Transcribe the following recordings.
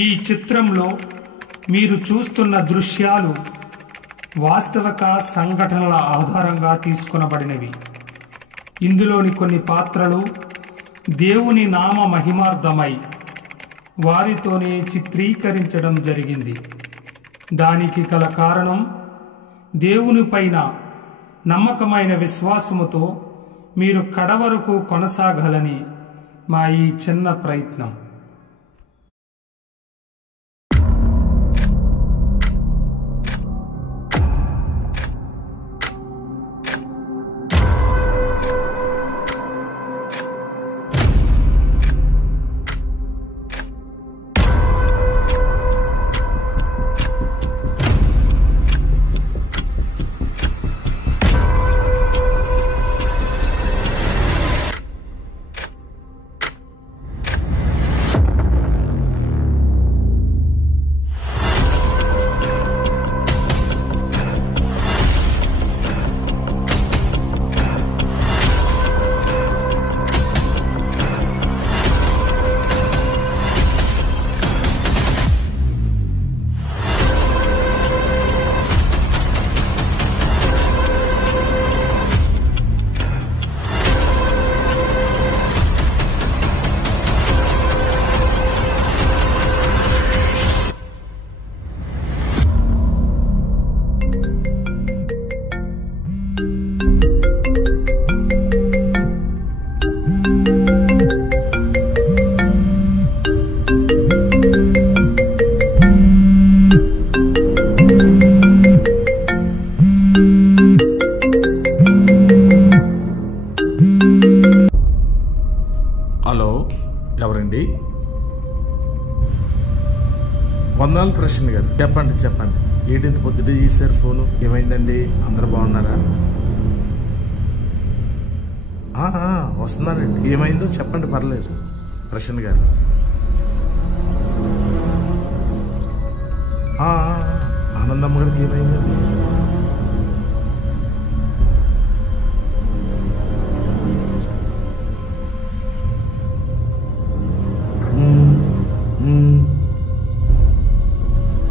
ఈ చిత్రంలో మీరు చూస్తున్న దృశ్యాలు వాస్తవిక సంఘటనల ఆధారంగా తీసుకొనబడినవి. ఇందులోని కొన్ని పాత్రలు దేవుని నామ మహిమార్థమై వారితోనే చిత్రీకరించడం జరిగింది. దానికి గల కారణం దేవునిపైన నమ్మకమైన విశ్వాసముతో మీరు కడవరకు కొనసాగాలని మా ఈ చిన్న ప్రయత్నం. హలో, ఎవరండి? వందనాలు ప్రశ్న గారు. చెప్పండి. ఏంటి పొద్దుటే చేశారు ఫోను? ఏమైందండి? అందరూ బాగున్నారా? వస్తున్నానండి. ఏమైందో చెప్పండి, పర్లేదు. ప్రశ్న గారు ఆనందమ్మ గారికి ఏమైందండి?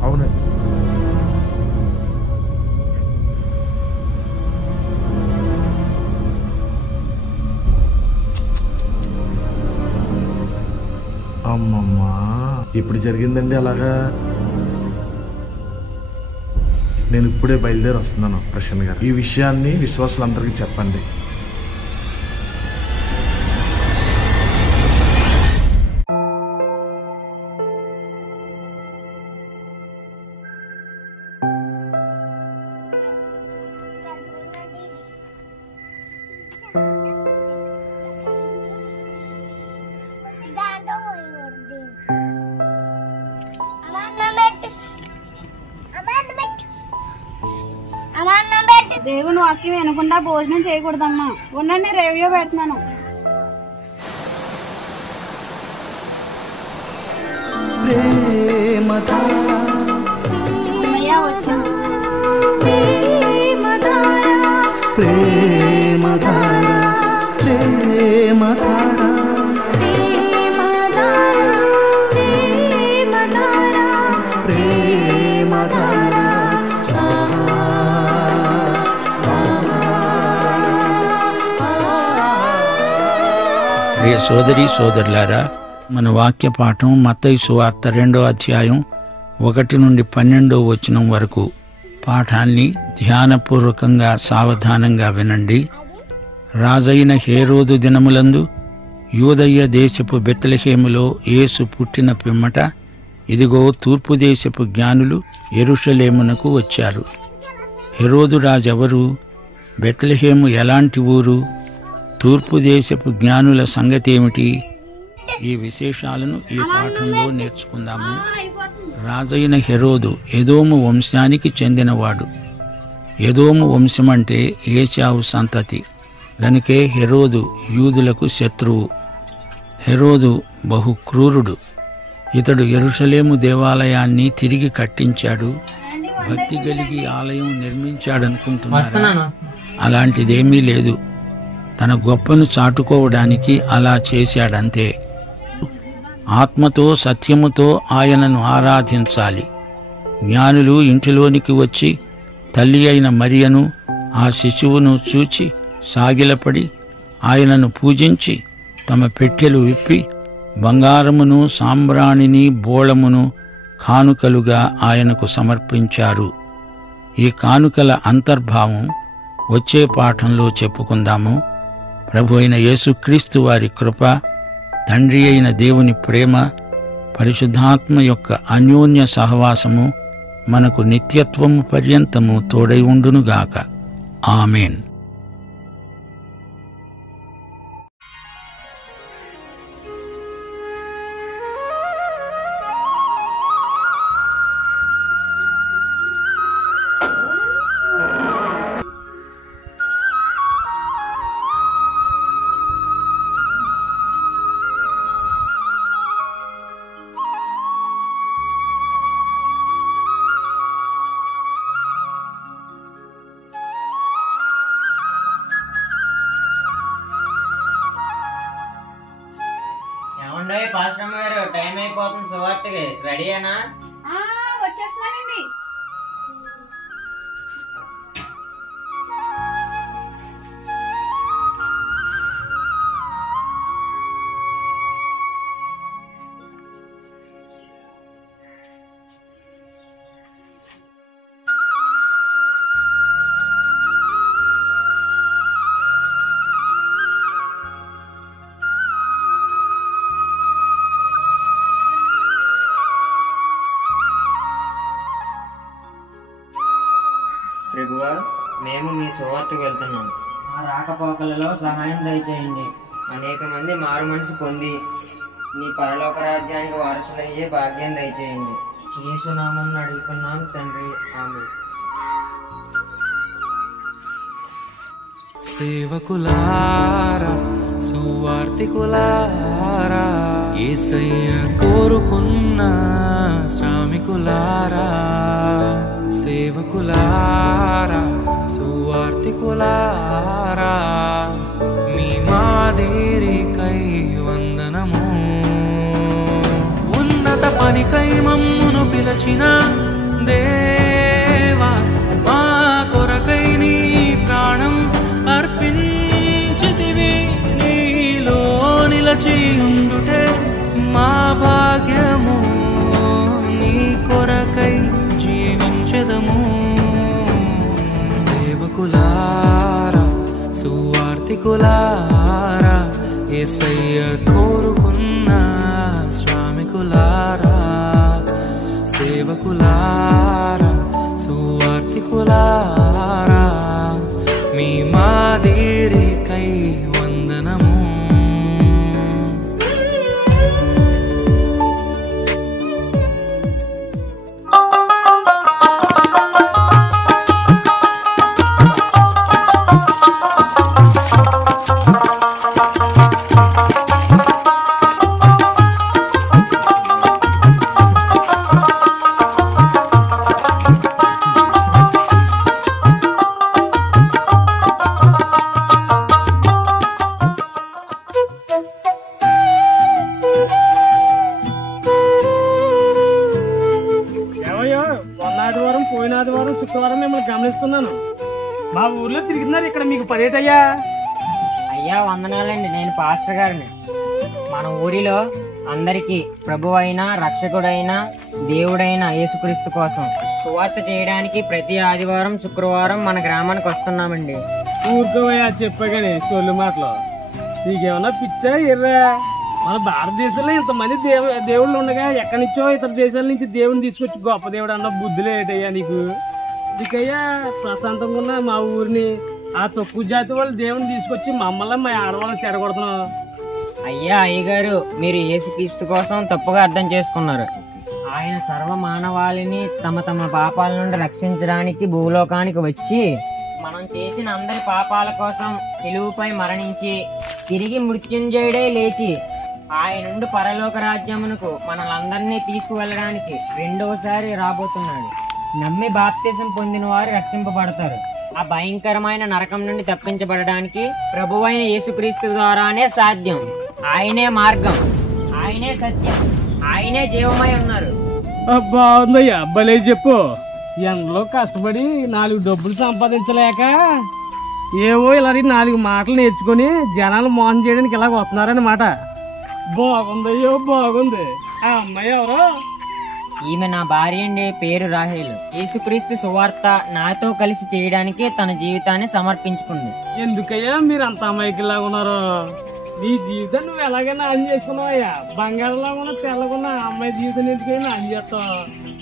అవునండి. అమ్మమ్మా, ఇప్పుడు జరిగిందండి అలాగా? నేను ఇప్పుడే బయలుదేరి వస్తున్నాను ప్రశాంత్ గారు. ఈ విషయాన్ని విశ్వాసులందరికీ చెప్పండి. దేవుని వాక్యం వినకుండా భోజనం చేయకూడదమ్మా. ఉండండి, రేడియో పెడుతున్నాను. అమ్మయ్య వచ్చింది. ప్రియ సోదరి సోదరులారా, మన వాక్య పాఠం మత్తయి సువార్త 2వ అధ్యాయం 1 నుండి 12వ వచనం వరకు. పాఠాన్ని ధ్యానపూర్వకంగా సావధానంగా వినండి. రాజైన హేరోదు దినములందు యూదయ్య దేశపు బెత్లెహేములో యేసు పుట్టిన పిమ్మట ఇదిగో తూర్పు దేశపు జ్ఞానులు యెరూషలేమునకు వచ్చారు. హెరోదు రాజెవరు? బెత్లెహేము ఎలాంటి ఊరు? తూర్పు దేశపు జ్ఞానుల సంగతేమిటి? ఈ విశేషాలను ఈ పాఠంలో నేర్చుకుందాము. రాజైన హెరోదు ఎదోము వంశానికి చెందినవాడు. ఎదోము వంశమంటే ఏశావు సంతతి గనుకే హెరోదు యూదులకు శత్రువు. హెరోదు బహు క్రూరుడు. ఇతడు యెరూషలేము దేవాలయాన్ని తిరిగి కట్టించాడు. భక్తి కలిగి ఆలయం నిర్మించాడనుకుంటున్నారా? అలాంటిదేమీ లేదు. తన గొప్పను చాటుకోవడానికి అలా చేశాడంతే. ఆత్మతో సత్యముతో ఆయనను ఆరాధించాలి. జ్ఞానులు ఇంటిలోనికి వచ్చి తల్లి అయిన మరియను ఆ శిశువును చూచి సాగిలపడి ఆయనను పూజించి తమ పెట్టెలు విప్పి బంగారమును సాంబ్రాణిని బోళమును కానుకలుగా ఆయనకు సమర్పించారు. ఈ కానుకల అంతర్భావం వచ్చే పాఠంలో చెప్పుకుందాము. ప్రభు అయిన యేసుక్రీస్తు వారి కృప, తండ్రి అయిన దేవుని ప్రేమ, పరిశుద్ధాత్మ యొక్క అన్యోన్య సహవాసము మనకు నిత్యత్వము పర్యంతము తోడై ఉండునుగాక. ఆమేన్. పాస్టమ్మ గారు, టైం అయిపోతుంది, సువార్తకి రెడీయేనా? వచ్చేస్తున్నానండి. ప్రభువా, మేము మీ సువార్తకు వెళ్తున్నాం. మా రాకపోకలలో సహాయం దయచేయండి. అనేక మంది మారు మనసు పొంది నీ పరలోక రాజ్యానికి వారసులయ్యే భాగ్యం దయచేయండి. యేసు నామమున అడుగుతున్నాం తండ్రి, ఆమేన్. సేవకులారా, సువార్తికులారా, యేసయ్య కోరుకున్న శ్రామికులారా, సేవకులారా, సువార్తికులారా, మీ మాదిరికై వందనము. ఉన్నత పనికై మమ్మును పిలచిన దేవా, మా కొరకై నీ ప్రాణం అర్పించితివి. నీలో నిలచి ఉండుటే మా భాగ్యము. నీ కొరకై జీవించెదము. సేవకులారా, సువార్తికులారా, యేసయ్య కోరుకున్న శ్రామికులారా, సేవకులారా, సువార్తికులారా, మీ మాదిరికై వందనము. శుక్రవారం మిమ్మల్ని గమనిస్తున్నాను. మా ఊర్లో తిరుగుతున్నారు. ఇక్కడ మీకు పర్యటయ్యా? అయ్యా వందనాలండి, నేను పాస్టర్ గారిని. మన ఊరిలో అందరికీ ప్రభువైన రక్షకుడైన దేవుడైన యేసుక్రీస్తు కోసం సువార్త చేయడానికి ప్రతి ఆదివారం శుక్రవారం మన గ్రామానికి వస్తున్నామండి. ఊరుకోవయ్యా, చెప్పగానే సొల్లు మాటలు. నీకేమన్నా పిచ్చా ఎర్రా? మన భారతదేశంలో ఇంతమంది దేవుళ్ళు ఉండగా ఎక్కడి నుంచో ఇతర దేశాల నుంచి దేవుని తీసుకొచ్చి గొప్ప దేవుడు అన్న బుద్ధులు ఏంటయ్యా నీకు? నీకయ్యా ప్రశాంతంగా ఉన్న మా ఊరిని ఆ తక్కువ జాతి వాళ్ళు దేవుని తీసుకొచ్చి మమ్మల్ని మా ఆడవాళ్ళని చెడగొడుతున్నాం. అయ్యా అయ్యగారు, మీరు యేసుక్రీస్తు కోసం తప్పుగా అర్థం చేసుకున్నారు. ఆయన సర్వ మానవాళిని తమ తమ పాపాల నుండి రక్షించడానికి భూలోకానికి వచ్చి మనం చేసిన అందరి పాపాల కోసం సిలువుపై మరణించి తిరిగి మృత్యుంజయుడై లేచి ఆయన నుండి పరలోక రాజ్యమునకు మనలందరినీ తీసుకువెళ్ళడానికి రెండోసారి రాబోతున్నాడు. నమ్మి బాప్తిజం పొందిన వారు రక్షింపబడతారు. ఆ భయంకరమైన నరకం నుండి తప్పించబడడానికి ప్రభువైన యేసుక్రీస్తు ద్వారానే సాధ్యం. ఆయనే మార్గం. ఆయన ఆయనే సత్యం, ఆయనే జీవమై ఉన్నారు. బాగుందయ్యా, భలే చెప్పు. ఎండలో కష్టపడి 4 డబ్బులు సంపాదించలేక ఏవో ఇలా 4 మాటలు నేర్చుకొని జనాలు మోసం చేయడానికి ఇలా వస్తున్నారన్నమాట. బాగుందయ్యో, బాగుంది. ఆ అమ్మాయి ఎవరో? ఈమె నా భార్య అండి, పేరు రాహేలు. యేసుక్రీస్తు సువార్త నాతో కలిసి చేయడానికి తన జీవితాన్ని సమర్పించుకుంది. ఎందుకయ్యా మీరు అంత అమాయకులాగా ఉన్నారు? నీ జీవితం నువ్వు ఎలాగైనా ఆన్ చేసుకున్నావయ్యా. బంగారంలా ఉన్న తెల్లగున్న అమ్మాయి జీవితం ఎందుకైనా ఆన్ చేస్తావు?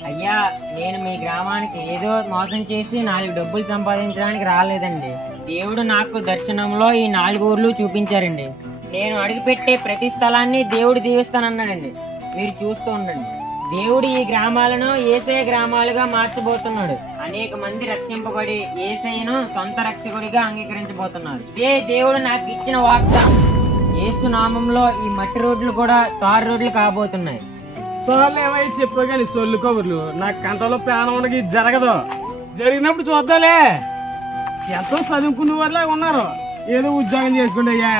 అయ్యా, నేను మీ గ్రామానికి ఏదో మోసం చేసి 4 డబ్బులు సంపాదించడానికి రాలేదండి. దేవుడు నాకు దర్శనంలో ఈ 4 ఊర్లు చూపించారండి. నేను అడుగుపెట్టే ప్రతి స్థలాన్ని దేవుడు దీవిస్తానన్నాడండి. మీరు చూస్తూ ఉండండి. దేవుడు ఈ గ్రామాలను యేసయ్య గ్రామాలుగా మార్చబోతున్నాడు. అనేక మంది రక్షింపబడి యేసయ్యను సొంత రక్షకుడిగా అంగీకరించబోతున్నారు. ఇదే దేవుడు నాకు ఇచ్చిన వాగ్దానం. యేసు నామంలో ఈ మట్టి రోడ్లు కూడా తారు రోడ్లు కాబోతున్నాయి. సోళ్ళు ఏమై చెప్పు కానీ సొల్లు కబుర్లు. నాకు కంటలో ప్రాణం ఉండకి జరగదు. జరిగినప్పుడు చూద్దాలే. ఎంతో చదువుకున్న వాళ్ళ ఉన్నారు, ఏదో ఉద్యోగం చేసుకోండి అయ్యా.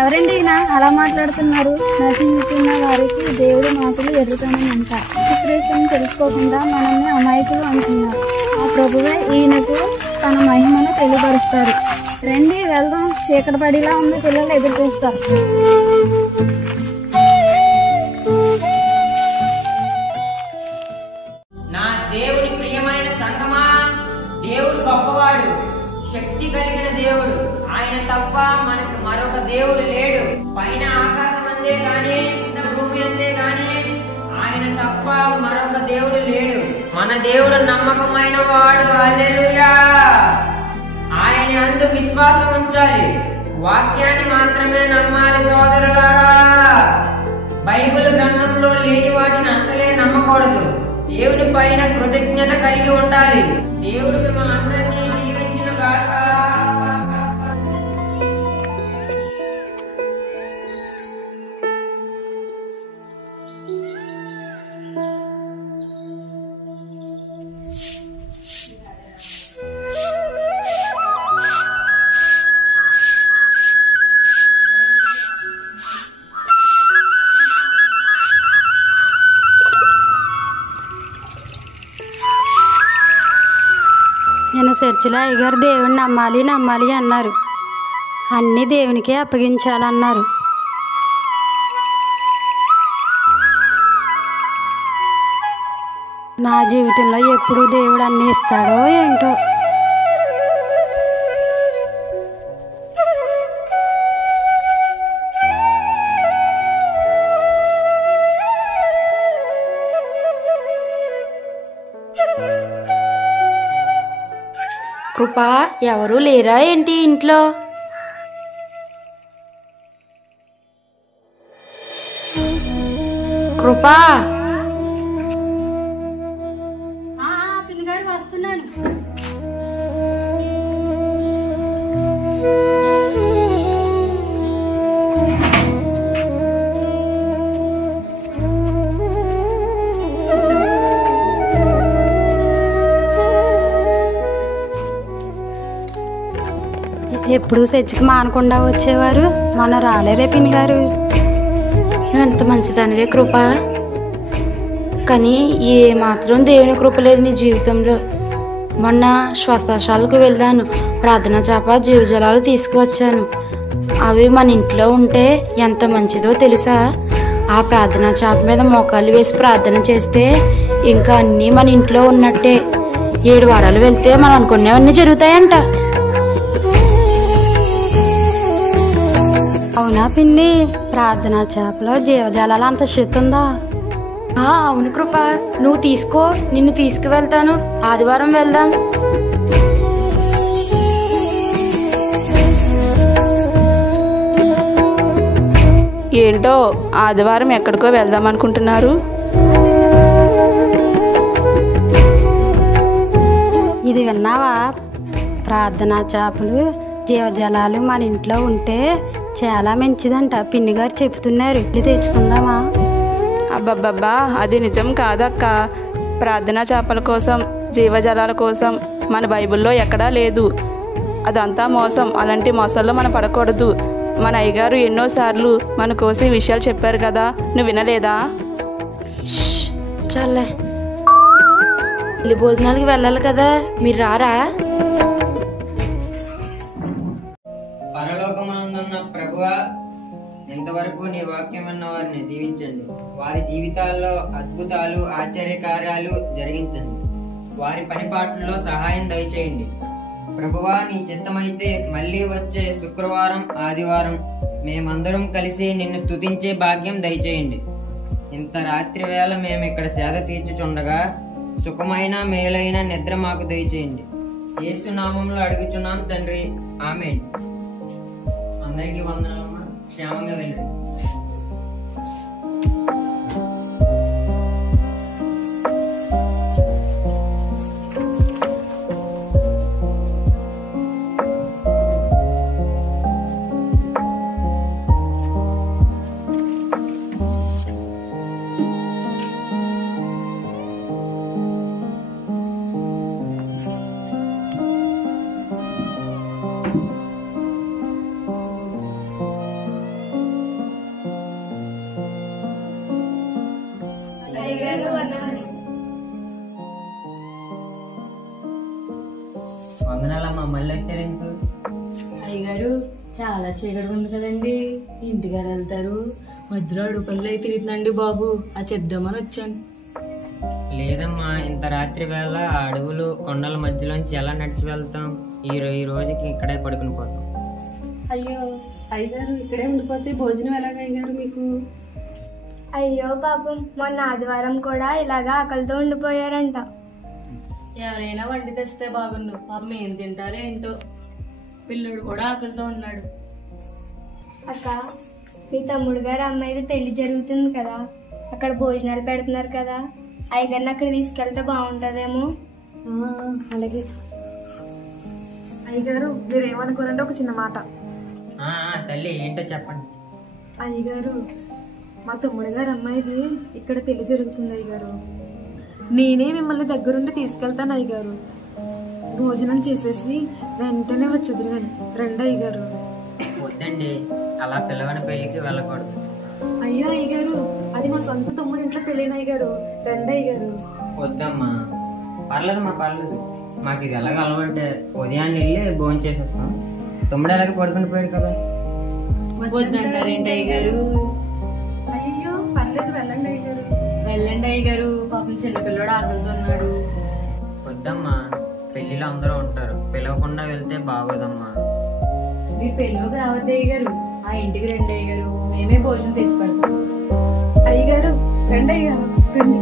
ఎవరండి ఈయన అలా మాట్లాడుతున్నారు? నశించుతున్న వారికి దేవుడి మాటలు ఎర్రుతానంట. యేసుక్రీస్తుని తెలుసుకోకుండా మనల్ని అమాయకులు అంటున్నారు. ఆ ప్రభువే ఈయనకు తన మహిమను తెలియపరుస్తారు. రండి వెళ్దాం, చీకటి పడిలా ఉంది, పిల్లలు ఎదురు చూస్తారు. నా దేవుని ప్రియమైన సంగమా, దేవుడు గొప్పవాడు, శక్తి కలిగిన దేవుడు. ఆయన తప్ప మనకు మరొక దేవుడు లేడు. పైన ఆకాశం అందే గాని కింద భూమి అందే గాని ఆయన తప్ప మరొక దేవుడు లేడు. మన దేవుడు నమ్మకమైన వాడు. హల్లెలూయా. ఆయన అందు విశ్వాసం ఉంచాలి. వాక్యాన్ని మాత్రమే నమ్మాలి సోదరులారా. బైబిల్ గ్రంథంలో లేని వాటిని అసలే నమ్మకూడదు. దేవుని పైన కృతజ్ఞత కలిగి ఉండాలి. దేవుడు మిమ్మల్ని అందరినీ దీవించును గాక. నేను చర్చిలో అయ్యగారు దేవుడిని నమ్మాలి నమ్మాలి అన్నారు. అన్నీ దేవునికే అప్పగించాలన్నారు. నా జీవితంలో ఎప్పుడు దేవుడు అన్నీ ఇస్తాడో ఏంటో. కృపా, ఎవరు లేరా ఏంటి ఇంట్లో? కృపా, పిల్లగారు వస్తున్నాను. ఎప్పుడు చర్చికి మానకుండా వచ్చేవారు, మొన్న రాలేదే పిన్ని గారు. నువ్వు ఎంత మంచిదానివే కృపా, కానీ ఏ మాత్రం దేవుని కృప లేదు నీ జీవితంలో. మొన్న శ్వాసశాలకు వెళ్ళాను, ప్రార్థన చేప జీవజలాలు తీసుకువచ్చాను. అవి మన ఇంట్లో ఉంటే ఎంత మంచిదో తెలుసా? ఆ ప్రార్థన చేప మీద మోకాళ్ళు వేసి ప్రార్థన చేస్తే ఇంకా అన్నీ మన ఇంట్లో ఉన్నట్టే. 7 వారాలు వెళ్తే మనం అనుకునేవన్నీ జరుగుతాయంట. అవునా పిన్ని, ప్రార్థనా చేపలో జీవజాలాలు అంత శక్తి ఉందా? అవును కృప, నువ్వు తీసుకో, నిన్ను తీసుకువెళ్తాను. ఆదివారం వెళ్దాం. ఏంటో ఆదివారం ఎక్కడికో వెళ్దాం అనుకుంటున్నారు? ఇది విన్నావా? ప్రార్థనా చేపలు జీవజలాలు మన ఇంట్లో ఉంటే చాలా మంచిదంట. పిన్ని గారు చెప్తున్నారు. ఇది తెచ్చుకుందామా? అబ్బబ్బబ్బా, అది నిజం కాదక్క. ప్రార్థనా చేపల కోసం జీవజలాల కోసం మన బైబిల్లో ఎక్కడా లేదు. అదంతా మోసం. అలాంటి మోసాల్లో మనం పడకూడదు. మన అయ్యగారు ఎన్నోసార్లు మన కోసం ఈ విషయాలు చెప్పారు కదా, నువ్వు వినలేదా? చాలే, పెళ్లి భోజనాలకి వెళ్ళాలి కదా, మీరు రారా? పరలోకమునందున్న ప్రభువా, ఇంతవరకు నీ వాక్యం అన్న వారిని దీవించండి. వారి జీవితాల్లో అద్భుతాలు ఆశ్చర్యకార్యాలు జరిగించండి. వారి పనిపాట్లలో సహాయం దయచేయండి. ప్రభువా, నీ చిత్తమైతే మళ్ళీ వచ్చే శుక్రవారం ఆదివారం మేమందరం కలిసి నిన్ను స్తుతించే భాగ్యం దయచేయండి. ఇంత రాత్రి వేళ మేము ఇక్కడ సేద తీర్చుచుండగా సుఖమైన మేలైన నిద్ర మాకు దయచేయండి. యేసు నామంలో అడుగుచున్నాం తండ్రి, ఆమేన్. అందరికీ వందనాలమ్మా. క్షేమంగా వెళ్ళండి. వందనాలమ్మా. మళ్ళీ వచ్చారు ఎందుకు? అయ్యగారు, చాలా చీకటి ఉంది కదండి, ఇంటికి వెళ్తారు. మధ్యలో అడుగు పనులు అయితే తిరుగుతుందండి బాబు, అది చెప్దామని వచ్చాను. లేదమ్మా, ఇంత రాత్రి వేళ అడవులు కొండల మధ్యలోంచి ఎలా నడిచి వెళ్తాం? ఈ రోజుకి ఇక్కడే పడుకుని పోతాం. అయ్యో అయ్యగారు, ఇక్కడే ఉండిపోతే భోజనం ఎలాగ అయ్యగారు మీకు? అయ్యో పాపం, మొన్న ఆదివారం కూడా ఇలాగా ఆకలితో ఉండిపోయారంట. ఎవరైనా వండి తెస్తే బాగుండు. పాపం ఏం తింటారో ఏంటో, పిల్లోడు కూడా ఆకలితో ఉన్నాడు. అక్క, మీ తమ్ముడు గారు అమ్మాయిది పెళ్లి జరుగుతుంది కదా, అక్కడ భోజనాలు పెడుతున్నారు కదా, అయ్యగారిని అక్కడ తీసుకెళ్తే బాగుంటుందేమో. అలాగే. అయ్యగారు, మీరేమనుకోరంటే ఒక చిన్న మాట. తల్లి, ఏంటో చెప్పండి. అయ్యగారు, మా తమ్ముడు గారు అమ్మాయిది ఇక్కడ పెళ్లి జరుగుతుంది అయ్యగారు. నేనే మిమ్మల్ని దగ్గరుండి తీసుకెళ్తాను అయ్యగారు. భోజనం చేసేసి వెంటనే వచ్చేద్దరు కానీ రండి అయ్యగారు. వద్దండి, అలా పిల్లవాడి పెళ్లికి వెళ్ళకూడదు. అయ్యో అయ్యగారు, అది మా సొంత తమ్ముడు ఇంట్లో పెళ్ళైన అయ్యగారు. రండి అయ్యగారు. వద్దమ్మా. పర్లేదమ్మా, పర్లేదు. మాకు ఇది ఎలాగ అలవాటే. ఉదయాన్నే వెళ్ళి భోజనం చేసేస్తాం. తమ్ముడు ఎలాగ పడుకుని పోయాడు కదా. వద్దంటారేంటి అయ్యగారు? అయ్యో పర్లేదు, వెళ్ళండి అయ్యగారు. వెళ్ళండి అయ్యగారు, పాపం చిన్నపిల్లడు ఆకలితో ఉన్నాడు. వద్దమ్మా, పెళ్లిలో అందరూ ఉంటారు, పిలవకుండా వెళ్తే బాగోదమ్మా. మీరు పెళ్ళిలోకి రావద్దు అయ్యగారు, ఆ ఇంటికి రండి అయ్యగారు, మేమే భోజనం తెచ్చి పెడతాం. అయ్యగారు రండి అయ్యగారు, రండి.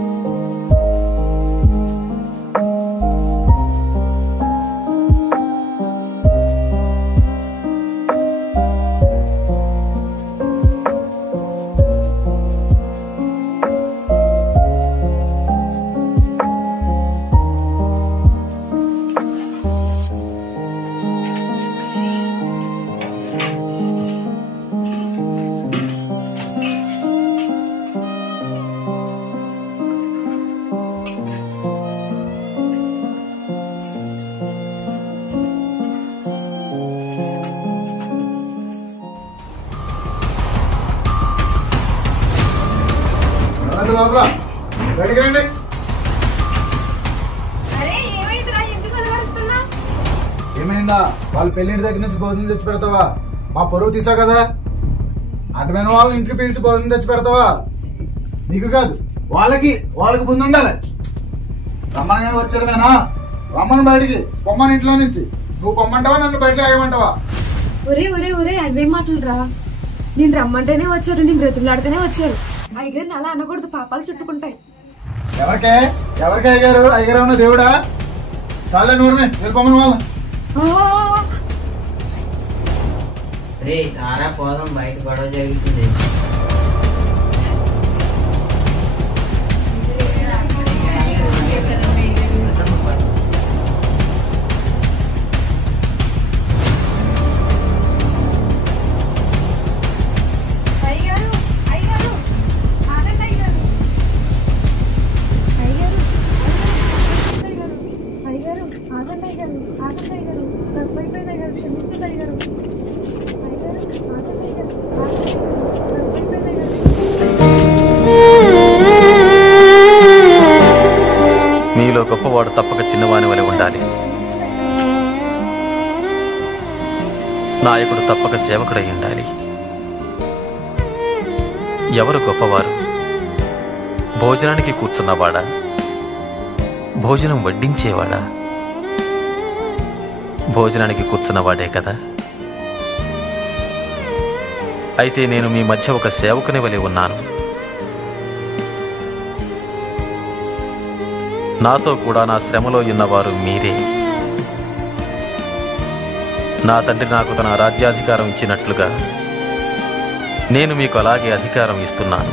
ఏమైందా? వాళ్ళ పెళ్లింటి దగ్గర నుంచి భోజనం తెచ్చి పెడతావా? మా పరువు తీసా కదా. అటువైన వాళ్ళ ఇంటికి పిలిచి భోజనం తెచ్చి పెడతావా? నీకు కాదు, వాళ్ళకి ముందు ఉండాలి. రమ్మని వచ్చాడమేనా? రమ్మని బయటికి పొమ్మని ఇంట్లో నుంచి. నువ్వు పొమ్మంటావా, నన్ను బయటకు ఆగమంటావా? ఒరే ఒరే ఒరే, అవేం మాటలు రా. నేను రమ్మంటేనే వచ్చారు, నేను బ్రతులాడితేనే వచ్చారు. అయ్యగారిని అలా అనకూడదు, పాపాలు చుట్టుకుంటాయి. ఎవరికి అయ్యారు? అయ్యారు ఏమన్నా దేవుడా? చాలా నూరుమే, వెళ్ళిపోమని వాళ్ళ. రే తారా, పోదాం, బయట గొడవ జరుగుతుంది. గొప్పవాడు తప్పక చిన్నవాని వలె ఉండాలి. నాయకుడు తప్పక సేవకుడై ఉండాలి. ఎవరు గొప్పవారు? భోజనానికి కూర్చున్నవాడా, భోజనం వడ్డించేవాడా? భోజనానికి కూర్చున్నవాడే కదా. అయితే నేను మీ మధ్య ఒక సేవకుని వలె ఉన్నాను. నాతో కూడా నా శ్రమలో ఉన్నవారు మీరే. నా తండ్రి నాకు తన రాజ్యాధికారం ఇచ్చినట్లుగా నేను మీకు అలాగే అధికారం ఇస్తున్నాను.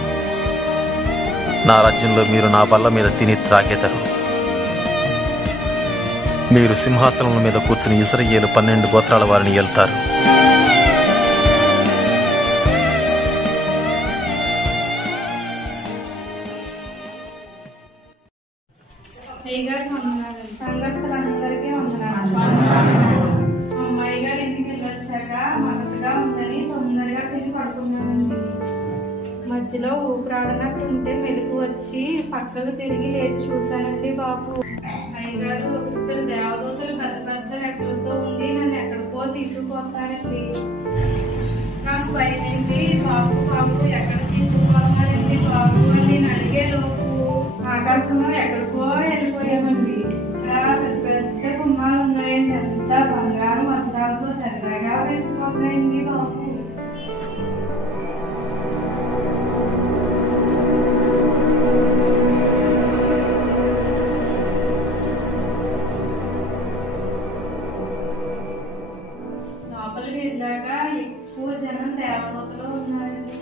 నా రాజ్యంలో మీరు నా బల్ల మీద తిని త్రాగెదరు. మీరు సింహాసనం మీద కూర్చుని ఇశ్రాయేలు 12 గోత్రాల వారిని ఏలుతారు. సంఘస్థులందరికీ వందనాలు. అమ్మాయి గారు ఇంటికి వెళ్ళొచ్చాక మగతగా ఉందని తొందరగా తిరిగి పడుకున్నానండి. మధ్యలో ఊపిరాడనట్టు ఉంటే మెలకు వచ్చి పక్కకు తిరిగి లేచి చూశానండి బాబు. అయ్యగారు 2 దేవదూతలు పెద్ద పెద్ద రెక్కలతో ఉండి నన్ను ఎక్కడికో తీసుకుపోతారండి. నాకు భయం వేసి బాబు బాబు ఎక్కడ తీసుకుపోతారండి బాబు అని నేను అడిగే లోపు ఆకాశంలో ఎక్కడికో వెళ్ళిపోయామండి. పెద్ద పెద్ద కుమ్మాలు ఉన్నాయండి. అంతా బంగారు వస్త్రాలతో తెల్లగా వేసిపోతాయండి బాబు. లోపలికి వెళ్ళాక ఎక్కువ జనం దేవతలో ఉన్నారండి.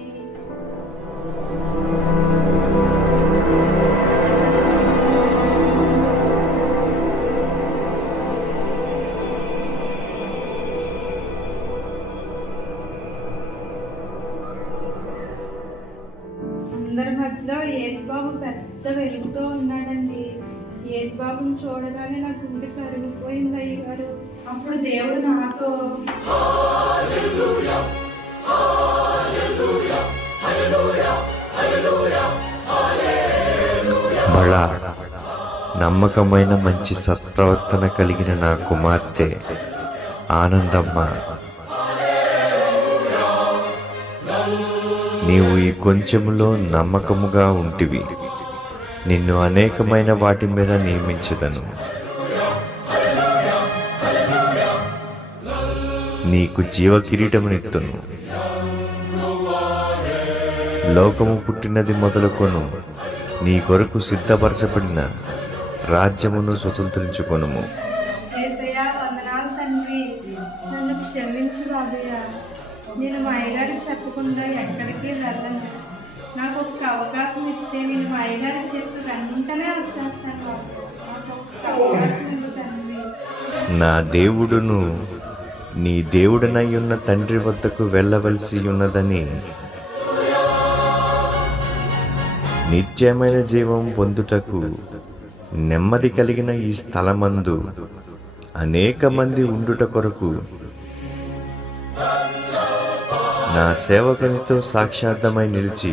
అందరి మధ్యలో యేసుబాబు పెద్ద వెలుగుతో ఉన్నాడండి. యేసుబాబుని చూడగానే నా గుండె కరిగిపోయింది అయ్యగారు. అప్పుడు దేవుడు నాతో బళా నమ్మకమైన మంచి సత్ప్రవర్తన కలిగిన నా కుమార్తె ఆనందమ్మ, నీవు ఈ కొంచెములో నమ్మకముగా ఉంటివి, నిన్ను అనేకమైన వాటి మీద నియమించదను. నీకు జీవ కిరీటమునిత్తును. లోకము పుట్టినది మొదలుకొను నీ కొరకు సిద్ధపరచబడిన రాజ్యమును స్వతంత్రించుకొనుము. యేసయ్యా వందనాలు తండ్రి, నన్ను క్షమించు బాబయ్య. నేను మా అయ్యగారికి చెప్పకుండా ఎక్కడికి వెళ్ళను. నాకు ఒక్క అవకాశం ఇస్తే నేను మా అయ్యగారికి చెప్పి వెంటనే వచ్చేస్తాను బాబు. నాకు ఒక్క అవకాశం ఇవ్వు తండ్రి. నా దేవుడును నీ దేవుడనై ఉన్న తండ్రి వద్దకు వెళ్ళవలసి ఉన్నదని, నిత్యమైన జీవం పొందుటకు నెమ్మది కలిగిన ఈ స్థలమందు అనేక మంది ఉండుట కొరకు నా సేవకునితో సాక్షార్థమై నిలిచి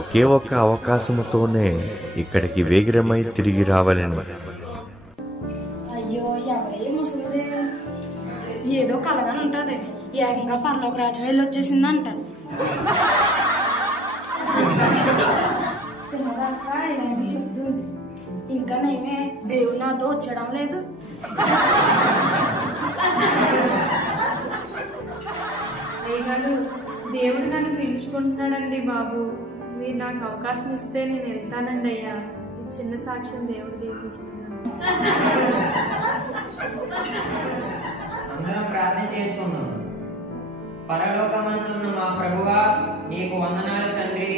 ఒకే ఒక్క అవకాశముతోనే ఇక్కడికి వేగిరమై తిరిగి రావాలని. అయ్యో ఎవరే ముసలిదే, ఏదో కలగానే ఉంటుంది. ఏకంగా పరలోక రాజ్యం వెళ్ళి వచ్చేసిందంట. తినదాకా ఇలాంటి చెప్తుంది. ఇంకా నేనే దేవుడు నాతో వచ్చడం లేదు. అయ్యగారు, దేవుడు నన్ను పిలుచుకుంటున్నాడండి బాబు. మీరు నాకు అవకాశం ఇస్తే నేను వెళ్తానండి అయ్యా. ఈ చిన్న సాక్ష్యం దేవుడు దీవించుకున్నాను. అందరం ప్రార్థన చేసుకుందాం. పరలోకమందున్న మా ప్రభువా, నీకు వందనాలు తండ్రి.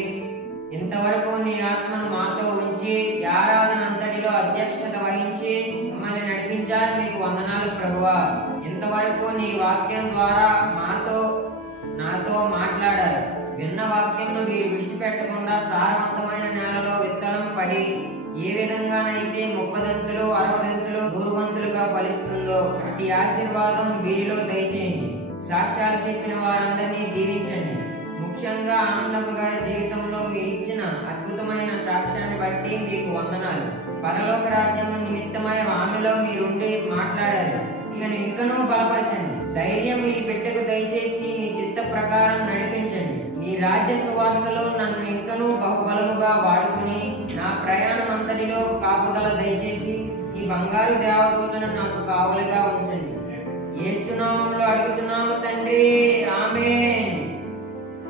ఇంతవరకు నీ ఆత్మను మాతో ఉంచి ఆరాధన అంతటిలో అధ్యక్షత వహించి మమ్మల్ని నడిపించారు. మీకు వందనాలు ప్రభువా. ఇంతవరకు నీ వాక్యం ద్వారా నాతో మాట్లాడారు. విన్న వాక్యంను వీరు విడిచిపెట్టకుండా సారవంతమైన నేలలో విత్తనం పడి ఏ విధంగానైతే 30 దంతులు 60 దంతులు 100 వంతులుగా ఫలిస్తుందో అట్టి ఆశీర్వాదం వీరిలో దయచేయండి. సాక్ష్యాలు చెప్పిన వారందరినీ దీవించండి. ముఖ్యంగా ఆనందమ్మ గారి జీవితంలో మీరు ఇచ్చిన అద్భుతమైన సాక్ష్యాన్ని బట్టి మీకు వందనాలు. పరలోక రాజ్యము నిమిత్తమై ఆమెలో మీరుండి మాట్లాడారు. ఇక ఇంకనూ బలపరచండి. ధైర్యం ఈ బిడ్డకు దయచేసి మీ చిత్త ప్రకారం నడిపించండి. నీ రాజ్య సువార్తలో నన్ను ఇంకనూ బహుబలముగా వాడుకుని నా ప్రయాణం అంతటిలో కాపుదల దయచేసి ఈ బంగారు దేవదూతను నాకు కావలిగా ఉంచండి. యేసు నామములో అడుగుతున్నాము తండ్రి, ఆమేన్.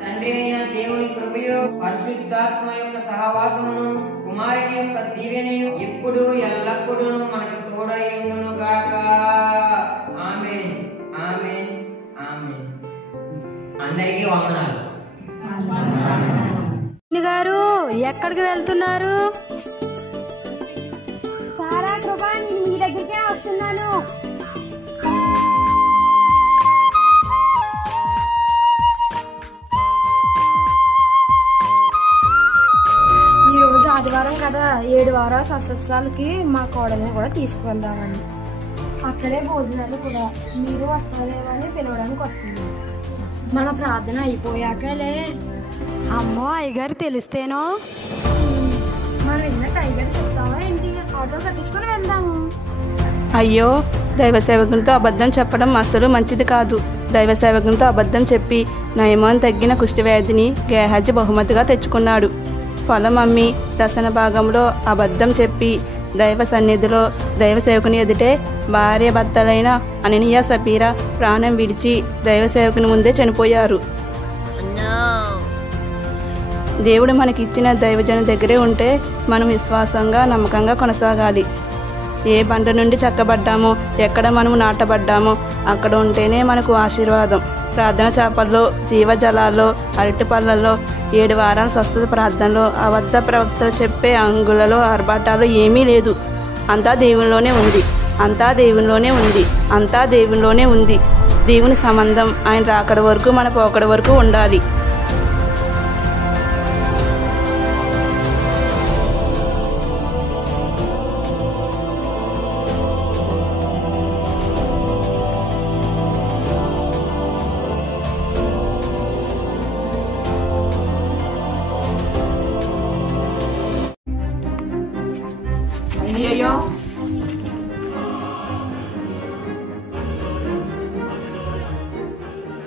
తండ్రి అయిన దేవుని కృపయు పరిశుద్ధాత్మ యొక్క సహవాసమును కుమారుని యొక్క దీవెనయు ఎప్పుడు ఎల్లప్పుడూ మనకు తోడైయుండును గాక. ఆమేన్, ఆమేన్, ఆమేన్. అందరికీ వందనాలు. గారు ఎక్కడికి వెళ్తున్నారు? సారా కృపా, నేను మీ దగ్గరికే వస్తున్నాను. ఈ రోజు ఆదివారం కదా, 7 వారాల స్వస్థలకి మా కోడల్ని కూడా తీసుకువెళ్దామని. అక్కడే భోజనాలు కూడా మీరు వస్తారేమని పిలవడానికి వస్తున్నాను. మన ప్రార్థన అయిపోయాకలే. అమ్మో, అయ్యగారు తెలిస్తేనో. మనం వెళ్ళినట్టు అయ్యగారు చెప్తావా ఏంటి? ఆటో కట్టించుకొని వెళ్దాము. అయ్యో, దైవ సేవకునితో అబద్ధం చెప్పడం అస్సలు మంచిది కాదు. దైవ సేవకునితో అబద్ధం చెప్పి నయమాన్ తగ్గిన కుష్ఠవ్యాధిని గేహాజీ బహుమతిగా తెచ్చుకున్నాడు. పొలం అమ్మి దశన భాగంలో అబద్ధం చెప్పి దైవ సన్నిధిలో దైవ సేవకుని ఎదుటే భార్య భర్తలైన అననీయ సపీరా ప్రాణం విడిచి దైవ సేవకుని ముందే చనిపోయారు. దేవుడు మనకిచ్చిన దైవజన దగ్గరే ఉంటే మనం విశ్వాసంగా నమ్మకంగా కొనసాగాలి. ఏ బండ నుండి చెక్కబడ్డామో, ఎక్కడ మనము నాటబడ్డామో అక్కడ ఉంటేనే మనకు ఆశీర్వాదం. ప్రార్థన చేపల్లో, జీవజలాల్లో, అరటిపళ్ళల్లో, 7 వారాల స్వస్థత ప్రార్థనలో, అబద్ధ ప్రవక్తలు చెప్పే అంగులలో, ఆర్భాటాలు ఏమీ లేదు. అంతా దేవునిలోనే ఉంది. అంతా దేవునిలోనే ఉంది. అంతా దేవునిలోనే ఉంది. దేవుని సంబంధం ఆయన రాకడ వరకు మన పోకడ వరకు ఉండాలి. అయ్యో,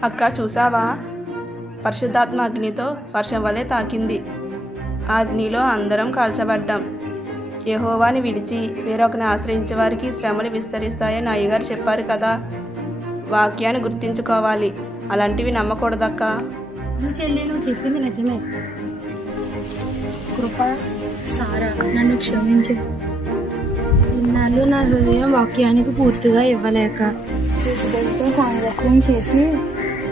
అక్క చూసావా? పరిశుద్ధాత్మ అగ్నితో వర్షం వలె తాకింది. ఆ అగ్నిలో అందరం కాల్చబడ్డాం. యెహోవాని విడిచి వేరొకరిని ఆశ్రయించే వారికి శ్రమలు విస్తరిస్తాయని అయ్యగారు చెప్పారు కదా. వాక్యాన్ని గుర్తించుకోవాలి. అలాంటివి నమ్మకూడదక్క. చెల్లి, నువ్వు చెప్పింది నిజమే. కృప, సారా, నన్ను క్షమించు. ఇన్నాళ్ళు నా హృదయం వాక్యానికి పూర్తిగా ఇవ్వలేక వీటితో సాంగత్యం చేసి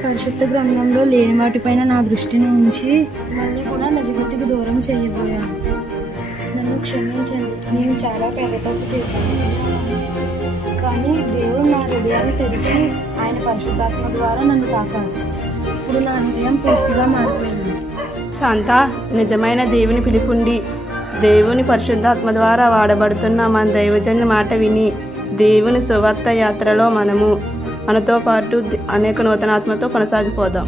పరిశుద్ధ గ్రంథంలో లేని వాటిపైన నా దృష్టిని ఉంచి మళ్ళీ కూడా నిజబుద్ధికి దూరం చేయబోయాను. నన్ను క్షమించండి. నేను చాలా పెద్దతప్పు చేశాను. కానీ దేవుడు నా హృదయాన్ని తెరిచి ఆయన పరిశుద్ధాత్మ ద్వారా నన్ను తాకాడు. ఇప్పుడు నా హృదయం పూర్తిగా మారిపోయింది. శాంత, నిజమైన దేవుని పిలుపుండి దేవుని పరిశుద్ధాత్మ ద్వారా వాడబడుతున్న మన దైవజనుల మాట విని దేవుని సువార్త యాత్రలో మనతో పాటు అనేక నూతనాత్మతో కొనసాగిపోదాం.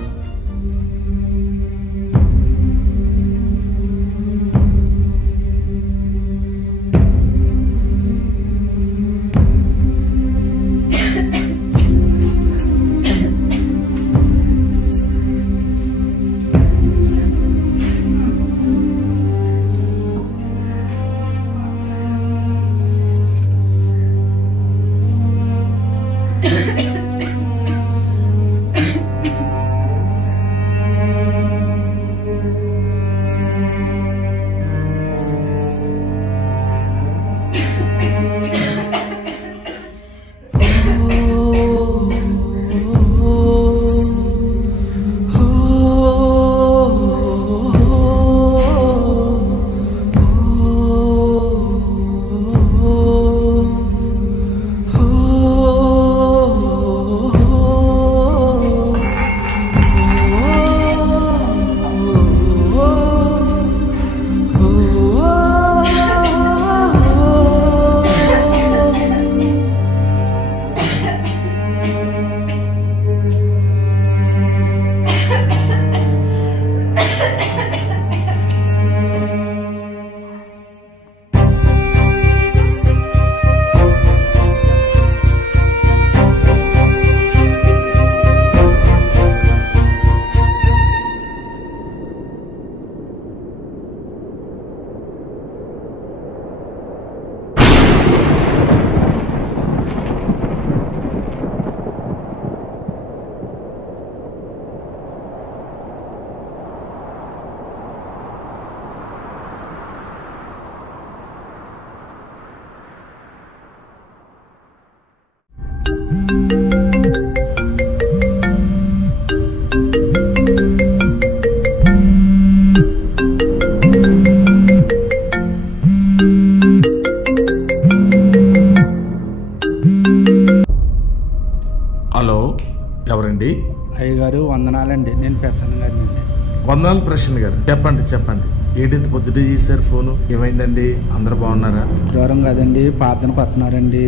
వందనాలు ప్రశ్న గారు. చెప్పండి చెప్పండి, ఏంటి పొద్దుటే చేశారు ఫోను? ఏమైందండి? అందరు బాగున్నారా? దూరం కదండి, ప్రార్థనకు వస్తున్నారండి.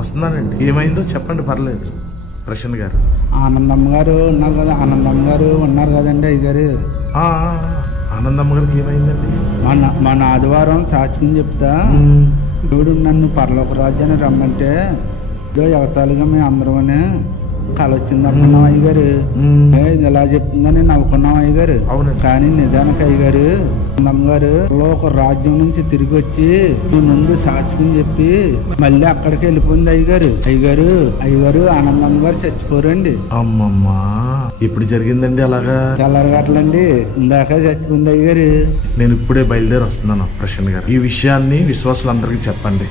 వస్తున్నానండి. ఏమైందో చెప్పండి, పర్లేదు. ప్రశ్న గారు, ఆనందమ్మ గారు ఉన్నారు కదా, ఆనందమ్మ గారు ఉన్నారు కదండి అయ్యగారు. ఆనందమ్మ గారికి ఏమైందండి? మన ఆదివారం చాచుకుని చెప్తా, దేవుడు నన్ను పరలోక రాజ్యాన్ని రమ్మంటే ఇదో ఎగతాళిగా మేము అందరమనే కళ వచ్చింది అనుకున్నాం అయ్యగారు. ఇలా చెప్తుందని నవ్వుకున్నాం అయ్యగారు. కానీ నిజానికి అయ్యగారు ఆనందమ్మగారు ఒక రాజ్యం నుంచి తిరిగి వచ్చి మీ ముందు సాక్షిని చెప్పి మళ్ళీ అక్కడికి వెళ్ళిపోయింది అయ్యగారు. అయ్యగారు ఆనందమ్మ గారు చచ్చిపోరండి. అమ్మమ్మా, ఇప్పుడు జరిగిందండి అలాగా? తెల్లరగట్లండి, ఇందాక చచ్చిపోయింది అయ్యగారు. నేను ఇప్పుడే బయలుదేరి వస్తున్నాను ప్రశాంత్ గారు. ఈ విషయాన్ని విశ్వాసులందరికీ చెప్పండి.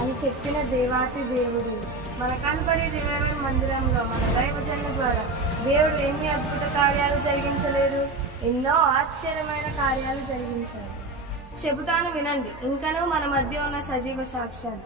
అని చెప్పిన దేవాతి దేవుడు మన కల్వరి రివైవల్ మందిరంలో మన దైవజన ద్వారా దేవుడు ఎన్ని అద్భుత కార్యాలు జరిగించలేదు, ఎన్నో ఆశ్చర్యమైన కార్యాలు జరిగించారు. చెబుతాను వినండి, ఇంకనూ మన మధ్య ఉన్న సజీవ సాక్ష్యాలు.